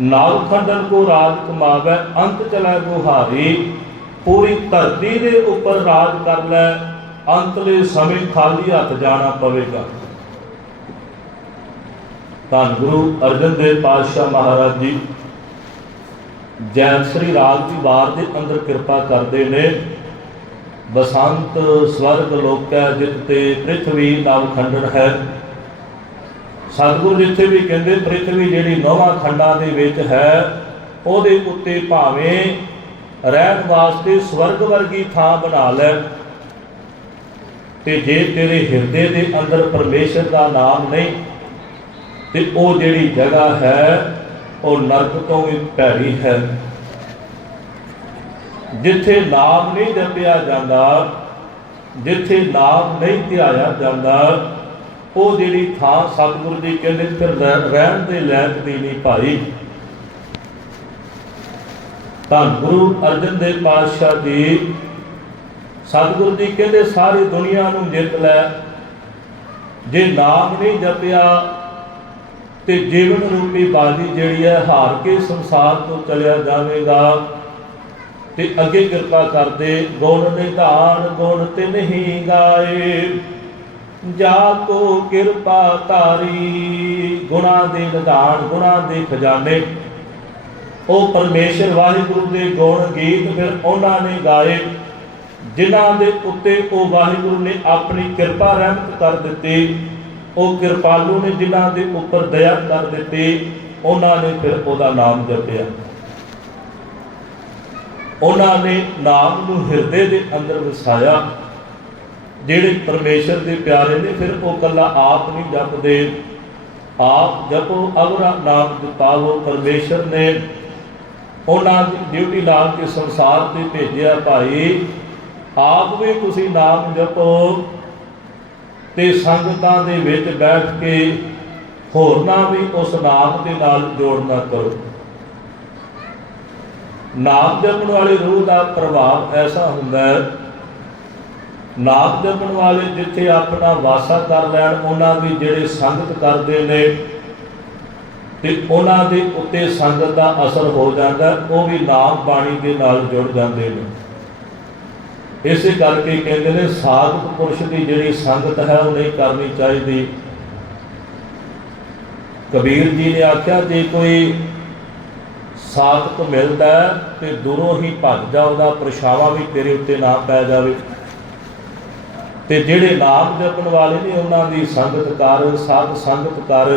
ਨਾਗ ਖੰਡਨ ਕੋ ਰਾਜ ਕਮਾਵੇ, ਅੰਤ ਚਲਾ ਗੁਹਾਰੀ ਪੂਰੀ ਧਰਤੀ ਦੇ ਉੱਪਰ ਰਾਜ ਕਰ ਲੈ ਅੰਤਲੇ ਸਮੇਂ ਖਾਲੀ ਹੱਥ ਜਾਣਾ ਪਵੇਗਾ। ਧੰਨ ਗੁਰੂ ਅਰਜਨ ਦੇਵ ਪਾਤਸ਼ਾਹ ਮਹਾਰਾਜ ਜੀ, ਜੈਨ ਸ੍ਰੀ ਰਾਗ ਦੀ ਵਾਰ ਦੇ ਅੰਦਰ ਕਿਰਪਾ ਕਰਦੇ ਨੇ। ਬਸੰਤ ਸਵਰਗ ਲੋਕੈ ਜਿਤ ਤੇ ਪ੍ਰithvi ਨਵ ਖੰਡਨ ਹੈ। ਸਤਿਗੁਰ ਜਿੱਥੇ ਵੀ ਕਹਿੰਦੇ ਪ੍ਰithvi ਜਿਹੜੀ ਨੌਵਾਂ ਖੰਡਾਂ ਦੇ ਵਿੱਚ ਹੈ, ਉਹਦੇ ਉੱਤੇ ਭਾਵੇਂ ਰਹਿਣ ਵਾਸਤੇ ਸਵਰਗ ਵਰਗੀ ਥਾਂ ਬਣਾ ਲੈ ਤੇ ਜੇ ਤੇਰੇ ਹਿਰਦੇ ਦੇ ਅੰਦਰ ਪਰਮੇਸ਼ਰ ਦਾ ਨਾਮ ਨਹੀਂ, ਤੇ ਉਹ ਜਿਹੜੀ ਜਗ੍ਹਾ ਹੈ, ਉਹ ਨਰਕ ਤੋਂ ਵੀ ਭੈੜੀ ਹੈ। ਜਿੱਥੇ ਨਾਮ ਨਹੀਂ ਜਪਿਆ ਜਾਂਦਾ, ਜਿੱਥੇ ਨਾਮ ਨਹੀਂ ਧਿਆਇਆ ਜਾਂਦਾ ਉਹ ਜਿਹੜੀ ਥਾਂ ਸਤਿਗੁਰੂ ਜੀ ਕਹਿੰਦੇ ਫਿਰ ਰਹਿਣ ਦੇ ਲਾਇਕ ਦੀ ਨਹੀਂ ਭਾਈ। ਧੰਨ ਗੁਰੂ ਅਰਜਨ ਦੇਵ ਪਾਤਸ਼ਾਹ ਜੀ, ਸਤਿਗੁਰੂ ਜੀ ਕਹਿੰਦੇ ਸਾਰੀ ਦੁਨੀਆ ਨੂੰ ਜਿੱਤ ਲੈ। ਜੇ ਨਾਮ ਨਹੀਂ ਜਪਿਆ ਤੇ ਜੀਵਨ ਰੂਪੀ ਬਾਜੀ ਜਿਹੜੀ ਹੈ ਹਾਰ ਕੇ ਸੰਸਾਰ ਤੋਂ ਚਲਿਆ ਜਾਵੇਗਾ। ਤੇ ਅੱਗੇ ਕਿਰਪਾ ਕਰਦੇ, ਗੁਣ ਨਿਧਾਨ ਗੁਣ ਤੇ ਨਹੀਂ ਗਾਏ। ਜਾ ਕੋ ਕਿਰਪਾ ਧਾਰੀ, ਗੁਣਾ ਦੇ ਨਿਧਾਨ, ਗੁਣਾ ਦੇ ਖਜ਼ਾਨੇ। ਉਹ ਪਰਮੇਸ਼ਰ ਵਾਹਿਗੁਰੂ ਦੇ ਗੁਣ ਗੀਤ ਫਿਰ ਉਹਨਾਂ ਨੇ ਗਾਏ, ਜਿਨ੍ਹਾਂ ਦੇ ਉੱਤੇ ਉਹ ਵਾਹਿਗੁਰੂ ਨੇ ਆਪਣੀ ਕਿਰਪਾ ਰਹਿਮਤ ਕਰ ਦਿੱਤੀ। ਉਹ ਕਿਰਪਾਲੂ ਨੇ ਜਿਨ੍ਹਾਂ ਦੇ ਉੱਪਰ ਦਇਆ ਕਰ ਦਿੱਤੀ, ਉਹਨਾਂ ਨੇ ਫਿਰ ਉਹਦਾ ਨਾਮ ਜਪਿਆ। ਉਹਨਾਂ ਨੇ ਨਾਮ ਨੂੰ ਹਿਰਦੇ ਦੇ ਅੰਦਰ ਵਸਾਇਆ। ਜਿਹੜੇ ਪਰਮੇਸ਼ਰ ਦੇ ਪਿਆਰੇ ਨੇ, ਫਿਰ ਉਹ ਕੱਲਾ ਆਪ ਨਹੀਂ ਜਪਦੇ। ਆਪ ਜਪੋ ਅਵਰਾ ਨਾਮ ਜਪਾਵੋ, ਪਰਮੇਸ਼ਰ ਨੇ ਉਹਨਾਂ ਦੀ ਡਿਊਟੀ ਲਾ ਕੇ ਸੰਸਾਰ ਤੇ ਭੇਜਿਆ, ਭਾਈ। ਆਪ ਵੀ ਤੁਸੀਂ ਨਾਮ ਜਪੋ ਤੇ ਸੰਗਤਾਂ ਦੇ ਵਿੱਚ ਬੈਠ ਕੇ ਹੋਰਨਾਂ ਵੀ ਉਸ ਨਾਮ ਦੇ ਨਾਲ ਜੋੜਨਾ ਕਰੋ। ਨਾਮ ਜਪਣ ਵਾਲੇ ਰੂਹ ਦਾ ਪ੍ਰਭਾਵ ਐਸਾ ਹੁੰਦਾ ਹੈ ਨਾਮ ਜਪਣ ਵਾਲੇ ਜਿੱਥੇ ਆਪਣਾ ਵਾਸਾ ਕਰ ਲੈਣ, ਉਹਨਾਂ ਦੀ ਜਿਹੜੇ ਸੰਗਤ ਕਰਦੇ ਨੇ, ਤੇ ਉਹਨਾਂ ਦੇ ਉੱਤੇ ਸੰਗਤ ਦਾ ਅਸਰ ਹੋ ਜਾਂਦਾ, ਉਹ ਵੀ ਨਾਮ ਬਾਣੀ ਦੇ ਨਾਲ ਜੁੜ ਜਾਂਦੇ ਨੇ। ਇਸੇ ਕਰਕੇ ਕਹਿੰਦੇ ਨੇ, ਸਾਧਕ ਪੁਰਸ਼ ਦੀ ਜਿਹੜੀ ਸੰਗਤ ਹੈ, ਉਹ ਨਹੀਂ ਕਰਨੀ ਚਾਹੀਦੀ। ਕਬੀਰ ਜੀ ਨੇ ਆਖਿਆ, ਜੇ ਕੋਈ ਸਾਧਕ ਮਿਲਦਾ ਹੈ, ਤੇ ਦੂਰੋਂ ਹੀ ਭੱਜ ਜਾ, ਉਹਦਾ ਪ੍ਰਛਾਵਾਂ ਵੀ ਤੇਰੇ ਉੱਤੇ ਨਾ ਪੈ ਜਾਵੇ। ਤੇ ਜਿਹੜੇ ਨਾਮ ਜਪਣ ਵਾਲੇ ਨੇ ਉਹਨਾਂ ਦੀ ਸੰਗਤ ਕਰ, ਸਾਧ ਸੰਗਤ ਕਰ।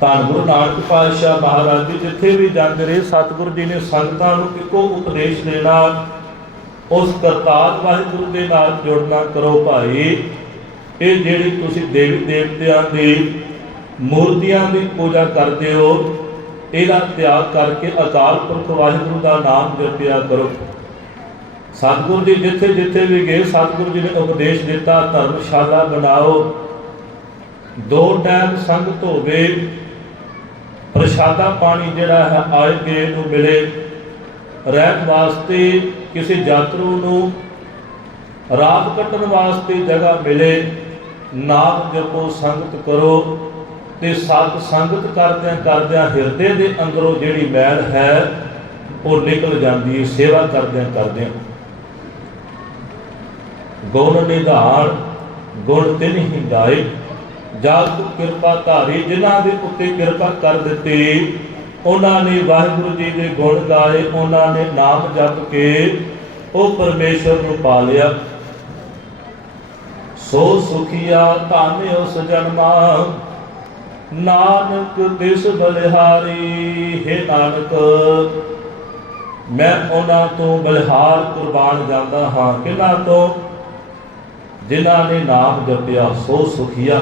ਤਾਂ ਗੁਰੂ ਨਾਨਕ ਪਾਤਸ਼ਾਹ ਮਹਾਰਾਜ ਜੀ, ਜਿੱਥੇ ਵੀ ਜਾਂਦੇ ਰਹੇ, ਸਤਿਗੁਰੂ ਜੀ ਨੇ ਸੰਗਤਾਂ ਨੂੰ ਇੱਕੋ ਉਪਦੇਸ਼ ਦੇਣਾ, ਉਸ ਕਰਤਾਰ ਵਾਹਿਗੁਰੂ ਦੇ ਨਾਲ ਜੁੜਨਾ ਕਰੋ ਭਾਈ। ਇਹ ਜਿਹੜੀ ਤੁਸੀਂ ਦੇਵੀ ਦੇਵਤਿਆਂ ਦੀ ਮੂਰਤੀਆਂ ਦੀ ਪੂਜਾ ਕਰਦੇ ਹੋ, ਇਹਦਾ ਤਿਆਗ ਕਰਕੇ ਅਕਾਲ ਪੁਰਖ ਵਾਹਿਗੁਰੂ ਦਾ ਨਾਮ ਜਪਿਆ ਕਰੋ। ਸਤਿਗੁਰੂ ਜੀ ਜਿੱਥੇ ਜਿੱਥੇ ਵੀ ਗਏ, ਸਤਿਗੁਰੂ ਜੀ ਨੇ ਉਪਦੇਸ਼ ਦਿੱਤਾ, ਧਰਮਸ਼ਾਲਾ ਬਣਾਓ। ਦੋ ਟਾਈਮ ਸੰਗਤ ਹੋਵੇ ਪ੍ਰਸ਼ਾਦਾ ਪਾਣੀ ਜਿਹੜਾ ਹੈ, ਆਏ ਗਏ ਨੂੰ ਮਿਲੇ। ਰਹਿਣ ਵਾਸਤੇ ਕਿਸੇ ਯਾਤਰੂ ਨੂੰ ਰਾਤ ਕੱਟਣ ਵਾਸਤੇ ਜਗ੍ਹਾ ਮਿਲੇ। ਨਾਮ ਜਪੋ, ਸੰਗਤ ਕਰੋ ਤੇ ਸਤ ਸੰਗਤ ਕਰਦਿਆਂ ਕਰਦਿਆਂ ਹਿਰਦੇ ਦੇ ਅੰਦਰੋਂ ਜਿਹੜੀ ਮੈਲ ਹੈ, ਉਹ ਨਿਕਲ ਜਾਂਦੀ ਹੈ, ਸੇਵਾ ਕਰਦਿਆਂ ਕਰਦਿਆਂ। ਗੁਣ ਨਿਧਾਨ, ਗੁਣ ਤੇ ਹੀ ਗਾਏ ਜਦ ਕਿਰਪਾ ਧਾਰੀ, ਜਿਨ੍ਹਾਂ ਦੇ ਉੱਤੇ ਕਿਰਪਾ ਕਰ ਦਿੱਤੀ, ਉਹਨਾਂ ਨੇ ਵਾਹਿਗੁਰੂ ਜੀ ਦੇ ਗੁਣ ਗਾਏ, ਉਹਨਾਂ ਨੇ ਨਾਮ ਜਪ ਕੇ ਉਹ ਪਰਮੇਸ਼ਰ ਨੂੰ ਪਾ ਲਿਆ ਸੋ ਸੁਖੀਆ ਧੰਨ ਉਸ ਜਨਮਾ, ਨਾਨਕ ਤਿਸ ਬਲਿਹਾਰੀ, ਹੈ ਨਾਨਕ। ਮੈਂ ਉਹਨਾਂ ਤੋਂ ਬਲਿਹਾਰ ਕੁਰਬਾਨ ਜਾਂਦਾ ਹਾਂ। ਕਿਹਨਾਂ ਤੋਂ? ਜਿਨ੍ਹਾਂ ਨੇ ਨਾਮ ਜਪਿਆ, ਸੋ ਸੁਖੀਆ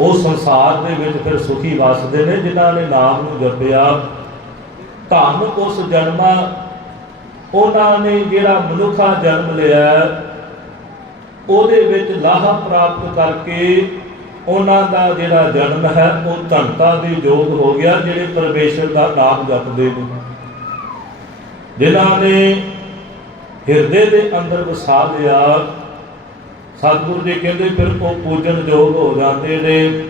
ਉਹ ਸੰਸਾਰ ਦੇ ਵਿੱਚ ਫਿਰ ਸੁਖੀ ਵਸਦੇ ਨੇ, ਜਿਨ੍ਹਾਂ ਨੇ ਨਾਮ ਨੂੰ ਜਪਿਆ। ਧੰਨ ਉਸ ਜਨਮਾ, ਉਹਨਾਂ ਨੇ ਜਿਹੜਾ ਮਨੁੱਖਾ ਜਨਮ ਲਿਆ, ਉਹਦੇ ਵਿੱਚ ਲਾਹਾ ਪ੍ਰਾਪਤ ਕਰਕੇ ਉਹਨਾਂ ਦਾ ਜਿਹੜਾ ਜਨਮ ਹੈ, ਉਹ ਧੰਤਾ ਦੇ ਯੋਗ ਹੋ ਗਿਆ, ਜਿਹੜੇ ਪਰਮੇਸ਼ਰ ਦਾ ਨਾਮ ਜਪਦੇ ਨੇ। ਜਿਨ੍ਹਾਂ ਨੇ ਹਿਰਦੇ ਦੇ ਅੰਦਰ ਵਸਾ ਲਿਆ। ਸਤਿਗੁਰੂ ਜੀ ਕਹਿੰਦੇ, ਫਿਰ ਉਹ ਪੂਜਨ ਯੋਗ ਹੋ ਜਾਂਦੇ ਨੇ।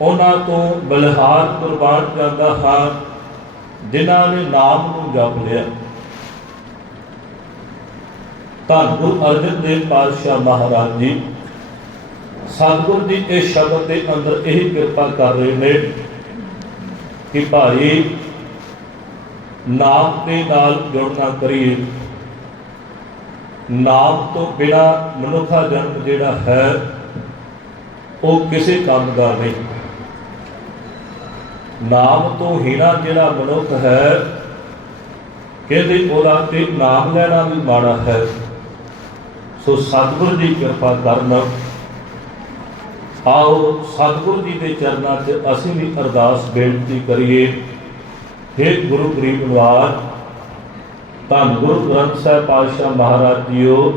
ਉਹਨਾਂ ਤੋਂ ਬਲਿਹਾਰ ਕੁਰਬਾਨ ਜਾਂਦਾ ਹਾਂ, ਜਿਨ੍ਹਾਂ ਨੇ ਨਾਮ ਨੂੰ ਜਪ ਲਿਆ। ਧੰਨ ਗੁਰੂ ਅਰਜਨ ਦੇਵ ਪਾਤਸ਼ਾਹ ਮਹਾਰਾਜ ਜੀ। ਸਤਿਗੁਰੂ ਜੀ ਇਸ ਸ਼ਬਦ ਦੇ ਅੰਦਰ ਇਹੀ ਕਿਰਪਾ ਕਰ ਰਹੇ ਨੇ ਕਿ ਭਾਈ, ਨਾਮ ਦੇ ਨਾਲ ਜੁੜਨਾ ਕਰੀਏ। ਨਾਮ ਤੋਂ ਬਿਨਾ ਮਨੁੱਖਾ ਜਨਮ ਜਿਹੜਾ ਹੈ, ਉਹ ਕਿਸੇ ਕੰਮ ਦਾ ਨਹੀਂ। ਨਾਮ ਤੋਂ ਹੀਣਾ ਜਿਹੜਾ ਮਨੁੱਖ ਹੈ, ਕਹਿੰਦੇ ਉਹਦਾ ਤੇ ਨਾਮ ਲੈਣਾ ਵੀ ਮਾੜਾ ਹੈ। ਸੋ ਸਤਿਗੁਰੂ ਦੀ ਕਿਰਪਾ ਕਰਨ ਆਓ ਸਤਿਗੁਰੂ ਜੀ ਦੇ ਚਰਨਾਂ 'ਚ ਅਸੀਂ ਵੀ ਅਰਦਾਸ ਬੇਨਤੀ ਕਰੀਏ हे ਗੁਰੂ ਗਰੀਬ ਨਿਵਾਜ ਧੰਨ ਗੁਰੂ ਗ੍ਰੰਥ ਸਾਹਿਬ ਪਾਤਸ਼ਾਹ ਮਹਾਰਾਜ ਜੀਓ,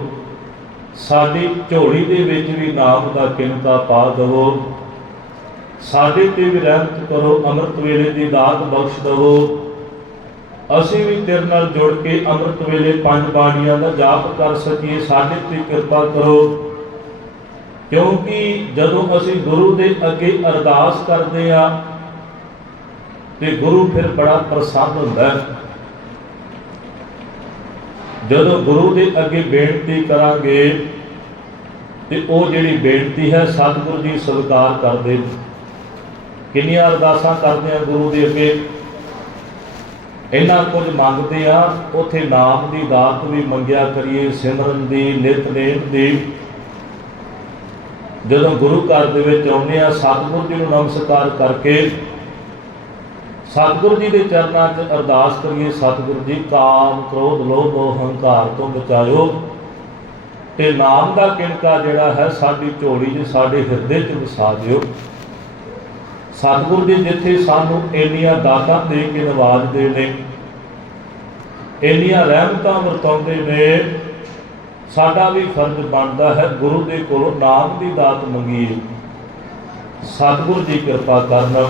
ਸਾਡੀ ਝੋਲੀ ਦੇ ਵਿੱਚ ਵੀ ਨਾਮ ਦਾ ਕਿੰਤਾ ਪਾ ਦਵੋ। ਸਾਡੇ ਤੇ ਵੀ ਰਹਿਮਤ ਕਰੋ, ਅੰਮ੍ਰਿਤ ਵੇਲੇ ਦੀ ਦਾਤ ਬਖਸ਼ ਦਵੋ। ਅਸੀਂ ਵੀ ਤੇਰੇ ਨਾਲ ਜੁੜ ਕੇ ਅੰਮ੍ਰਿਤ ਵੇਲੇ ਪੰਜ ਬਾਣੀਆਂ ਦਾ ਜਾਪ ਕਰ ਸਕੀਏ, ਸਾਡੇ ਤੇ ਕਿਰਪਾ ਕਰੋ। ਕਿਉਂਕਿ ਜਦੋਂ ਅਸੀਂ ਗੁਰੂ ਦੇ ਅੱਗੇ ਅਰਦਾਸ ਕਰਦੇ ਆ ਤੇ ਗੁਰੂ ਫਿਰ ਬੜਾ ਪ੍ਰਸੰਨ ਹੁੰਦਾ ਹੈ। ਜਦੋਂ ਗੁਰੂ ਦੇ ਅੱਗੇ ਬੇਨਤੀ ਕਰਾਂਗੇ ਤੇ ਉਹ ਜਿਹੜੀ ਬੇਨਤੀ ਹੈ ਸਤਿਗੁਰੂ ਜੀ ਸਵੀਕਾਰ ਕਰਦੇ ਕਿੰਨੀਆਂ ਅਰਦਾਸਾਂ ਕਰਦੇ ਆ ਗੁਰੂ ਦੇ ਅੱਗੇ? ਇੰਨਾ ਕੁਝ ਮੰਗਦੇ ਆ, ਉਥੇ ਨਾਮ ਦੀ ਦਾਤ ਵੀ ਮੰਗਿਆ ਕਰੀਏ, ਸਿਮਰਨ ਦੀ ਨਿਤਨੇਮ ਦੀ। ਜਦੋਂ ਗੁਰੂ ਘਰ ਦੇ ਵਿੱਚ ਆਉਂਦੇ ਆ, ਸਤਿਗੁਰੂ ਜੀ ਨੂੰ ਨਮਸਕਾਰ ਕਰਕੇ ਸਤਿਗੁਰੂ ਜੀ ਦੇ ਚਰਨਾਂ 'ਚ ਅਰਦਾਸ ਕਰੀਏ, ਸਤਿਗੁਰੂ ਜੀ, ਕਾਮ, ਕ੍ਰੋਧ, ਲੋਭ ਮੋਹ ਹੰਕਾਰ ਤੋਂ ਬਚਾਇਓ। ਤੇ ਨਾਮ ਦਾ ਕਿਣਕਾ ਜਿਹੜਾ ਹੈ, ਸਾਡੀ ਝੋਲੀ 'ਚ, ਸਾਡੇ ਹਿਰਦੇ 'ਚ ਵਸਾ ਦਿਓ। ਸਤਿਗੁਰੂ ਜੀ, ਜਿੱਥੇ ਸਾਨੂੰ ਇੰਨੀਆਂ ਦਾਤਾਂ ਦੇ ਕੇ ਨਵਾਜਦੇ ਨੇ, ਇੰਨੀਆਂ ਰਹਿਮਤਾਂ ਵਰਤਾਉਂਦੇ ਨੇ, ਸਾਡਾ ਵੀ ਫਰਜ਼ ਬਣਦਾ ਹੈ, ਗੁਰੂ ਦੇ ਕੋਲੋਂ ਨਾਮ ਦੀ ਦਾਤ ਮੰਗੀਏ। ਸਤਿਗੁਰੂ ਜੀ, ਕਿਰਪਾ ਕਰਨ।